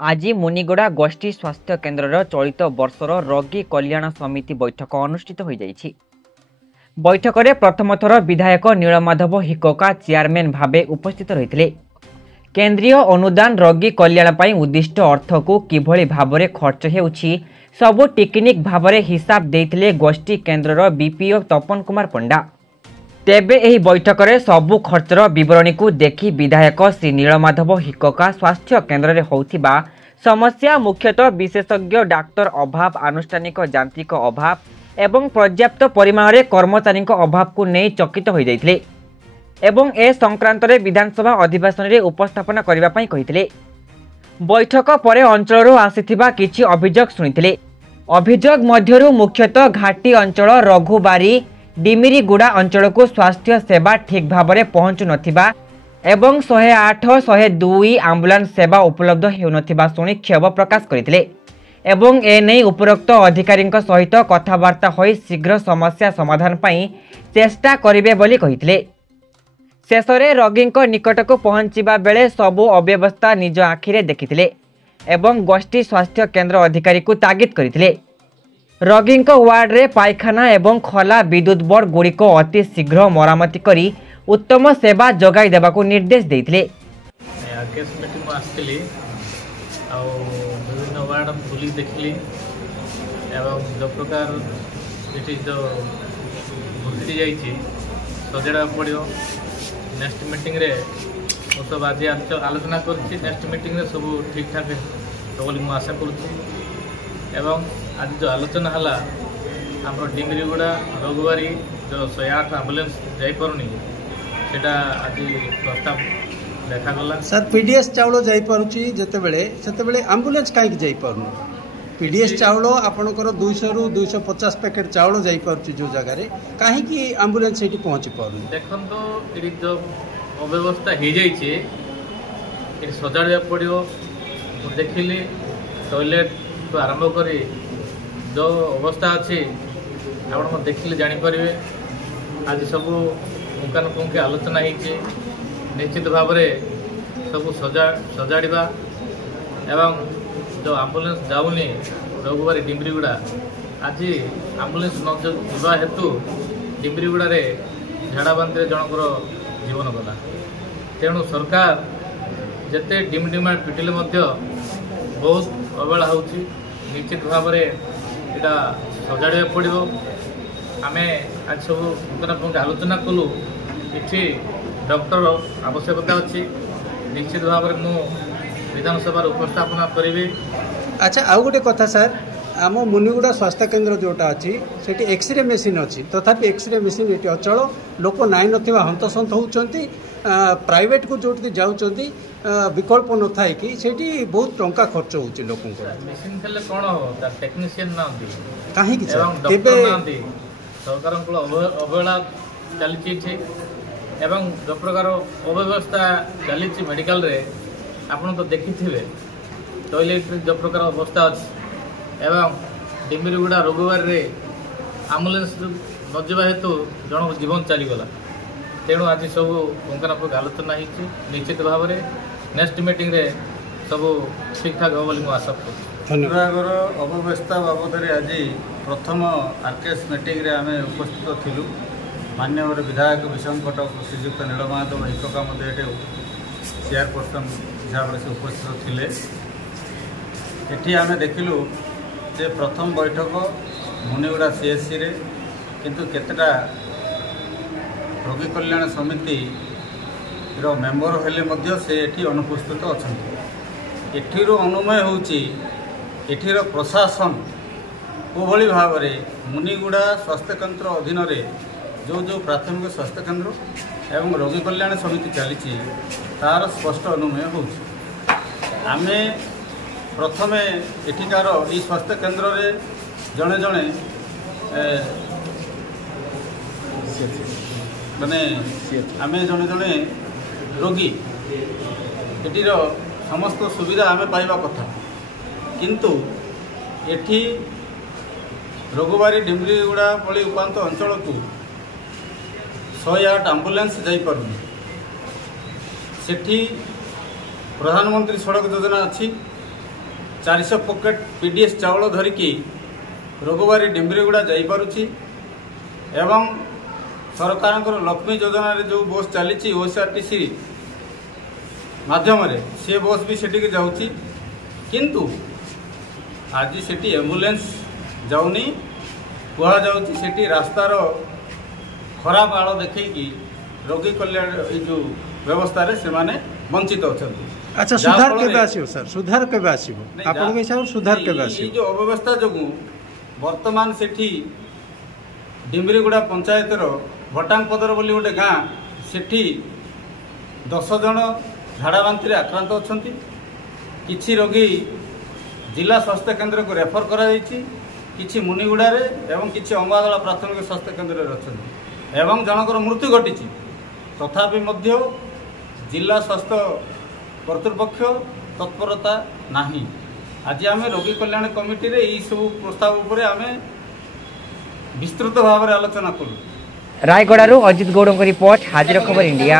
आज मुनिगुड़ा गोष्ठी स्वास्थ्य केन्द्र चलित वर्षर रोगी कल्याण समिति बैठक अनुष्ठित हो जाइछि। बैठक में प्रथम थर विधायक नीलमाधव हिकोका चेयरमैन भावे उपस्थित रही। केंद्रीय अनुदान रोगी कल्याण पर उद्दिष्ट अर्थ को किभली भाव खर्च होउछि सबु टेक्निक भाव हिसाब देते गोष्ठी केन्द्र बीपीओ तपन कुमार पंडा। तेबे एही बैठक में सबु खर्चर विवरणी को देखि विधायक श्री नीलमाधव हिकोका स्वास्थ्य केन्द्र में होउथिबा समस्या मुख्यतः विशेषज्ञ डाक्तर अभाव, आनुष्ठानिक यांत्रिक अभाव एवं पर्याप्त परिमाण में कर्मचारी अभाव को नहीं चकित हो जाइथिले एवं ए संक्रांत में विधानसभा अधिवेशन में उपस्थापन करने पई कहिथिले। बैठक पर अंचल आसीथिबा किछि अभियोग सुनिथिले। अभियोग मध्यरु मुख्यतः घाटी अंचल रघुबारी डिमिरीगुड़ा अंचल को स्वास्थ्य सेवा ठीक भाव में पहुंचु नथिबा एवं 108 102 आम्बुलांस सेवा उपलब्ध हेउनथिबा सुनी क्षोभ प्रकाश करथिले एवं एने उपरोक्त अधिकारी सहित कथबार्ता होई शीघ्र समस्या समाधान पई चेष्टा करिवे बोली कहिथिले। शेषरे रोगी निकट को पहुंचीबा बेले सबु अव्यवस्था निज आखिरे देखिथिले एवं गोष्ठी स्वास्थ्य केन्द्र अधिकारी को तागिद करथिले। रोगी वार्ड रे पायखाना एवं खोला विद्युत बोर्ड गुड़िक अति शीघ्र मरामती करी उत्तम सेवा जगाई देबाकू निर्देश देथिले। विभिन्न वार्ड बुली देखली एवं जो प्रकार ये जो घुटी जाइए सजाड़ा पड़ो नेक्स्ट मीटिंग रे वो सब आज आलोचना करुँच। नेक्स्ट मीटिंग रे सब ठीक ठाक तो बोली मुझे आशा करुँच। आज जो आलोचना है आम डिमिरीगुड़ा रघुबारी जो 108 आम्बुलांस जापारुनी सेटा आज प्रस्ताव देखागला। सर पीडीएस चाउल जापारुची जिते आम्बुलांस कहीं जापार पीडीएस चाउल आपणकर 200 रु 250 पैकेट चाउल जापारुची जो जगह कहीं आम्बुलांस ये पहुँची पार देखो ये जो अव्यवस्था हो जाइए सजाड़ा पड़ो देखिली टॉयलेट तो आरंभ कर जो अवस्था अच्छी आप देखिले जापर। आज सब पुंखानुपुंखे आलोचना होती निश्चित भाव सब सजाड़ा एवं जो आम्बुलांस जाऊनी रघुबारी डिमिरीगुड़ा आज आम्बुलांस न जा हेतु डिमिरीगुड़ा झाड़ा बांधे जनकर जीवन गला। तेणु सरकार जिते डिमडिमा पिटिले बहुत अवहेला होची निश्चित भाव यहाँ सजाड़ा पड़ो। आम आज सब पुंखानुपुंखे आलोचना कलु कि डॉक्टर आवश्यकता अच्छी निश्चित भाव में मु विधानसभा उपस्थापना करी। अच्छा आउ गोटे कथा सर आम मुनिगुड़ा स्वास्थ्य केन्द्र जोटा अच्छी से एक्सरे मेसीन अच्छी तथापि एक्सरे मेसीन ये अचल लोक नाई ना हंतसंत होती प्राइवेट को जो जाऊँगी विकल्प न था कि सेठी बहुत टंका खर्च होची लोक मेसीन खेले कौन हो टेक्नीशियन ना कहीं सरकार अवहेला चली एवं जो प्रकार अव्यवस्था चली मेडिकल रे आपन तो देखी थे टॉयलेट जो प्रकार अवस्था अच्छी एवं डिमिरीगुड़ा रघुबारी रे आम्बुलांस न जा हेतु जन जीवन चलीगला। तेणु आज सब पुंखानुपुंख आलोचना होती निश्चित भाव में नेक्स्ट मीटिंग रे सब ठीक ठाक हो बोली आशा करूँ। विभागर अव्यवस्था बाबद आज प्रथम आरकेएस मीटिंग रे आम उपस्थित थिलु। माननीय विधायक विषम कटक श्रीजुक्त नीलमाधव हिकोका चेयरपर्सन हिसाब से उपस्थित थिले। एठी आम देखिलु जे प्रथम बैठक मुनिगुड़ा सीएससी रे किंतु केतेटा रोगी कल्याण समिति रो मेंबर हेले मध्य से एठी अनुपस्थित अछंती। एठीर अनुमय होउची एठीर प्रशासन कोभली भाव में मुनिगुड़ा स्वास्थ्य केन्द्र अधीन रे जो प्राथमिक स्वास्थ्य केन्द्र एवं रोगी कल्याण समिति चली तार स्पष्ट अनुमय होउची। आमे प्रथमे एठिकार ई स्वास्थ्य केन्द्र रे जड़े जड़े माने आमे जड़े जड़े रोगी एटीर समस्त सुविधा आमे पाइबा कथा किंतु एठी रघुबारी डिमिरीगुड़ा भली उपांत अंचल को 108 आम्बुलांस जापारुनी सेठी प्रधानमंत्री सड़क योजना अच्छी 400 पकेट पीडीएस चाउल धरिकी रोगबारी डिम्बरीगुड़ा जापारुछि एवं सरकार लक्ष्मी योजना रे जो बस चली ओएसआरटीसी माध्यम से बस भी सेठी जाऊँगी किंतु आज सेठी एम्बुलेंस जाऊनी कह जाऊँगी रास्तार खराब आड़ देखी रोगी कल्याण जो व्यवस्था रे से माने वंचित होचंती। अच्छा सुधार केबे आसीबो सर सुधार केबे आसीबो आपन के हिसाब सुधार केबे आसीबो जो अव्यवस्था जगु वर्तमान सेठी डिम्बरीगुड़ा पंचायत रो भटांगपदर बोली गोटे गाँ सेठी 10 जन झाड़ा बांति रे आक्रांत अछंती किछि रोगी जिला स्वास्थ्य केन्द्र को रेफर करा जायछि किछि मुनिगुड़ा रे एवं किछि अंबादला प्राथमिक स्वास्थ्य केन्द्र रे अछंती एवं जनकर मृत्यु घटिछि तथापि मध्य जिला स्वास्थ्य कर्तृपक्ष तत्परता नहीं। आज आम रोगी कल्याण कमिटी रे यही सब प्रस्ताव उपरे आम विस्तृत भाव में आलोचना करूँ। रायगड़ारू अजित गौड़ रिपोर्ट हाजिर खबर इंडिया।